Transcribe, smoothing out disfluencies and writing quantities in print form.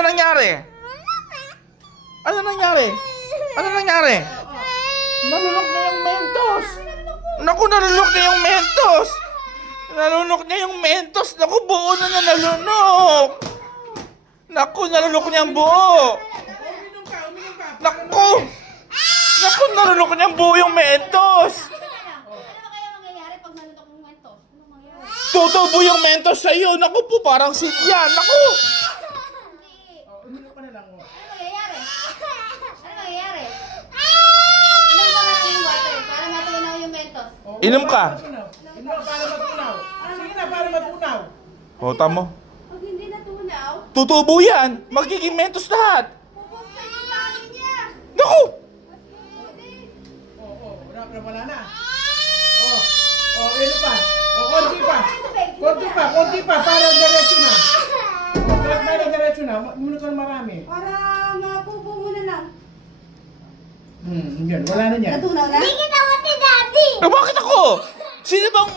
nangyari? Ano nangyari? Ano nangyari? Nalunok niya yung Mentos. Naku, nalunok niya yung Mentos. Nalunok niya yung Mentos. Naku, buo na na nalunok. Naku, nalunok niya ang buo. Naku. Naku, nalunok niya ang buo yung Mentos. Ano ba kaya mangyayari pag nalunok yung Mentos? Ano mangyayari? Tutubo yung Mentos sa'yo. Naku po, parang silyan. Naku. Uminom ka na lang. Ano mangyayari? Ano mangyayari? Inom ka nga ng water para matunaw yung Mentos. Inom ka. Inom ka para matunaw. Sige na, para matunaw. O, tamo. Pag hindi natunaw, Tutubo yan. Magiging Mentos lahat. bubuksan yung labi niya. Naku. Wala na. Ano pa? Konti pa, para diretso na. Para diretso na, muna ka marami. Para mapupo mo na lang. Yan, wala na yan. Natunaw na? Hindi kita mati, Daddy! Bakit ako? Sino bang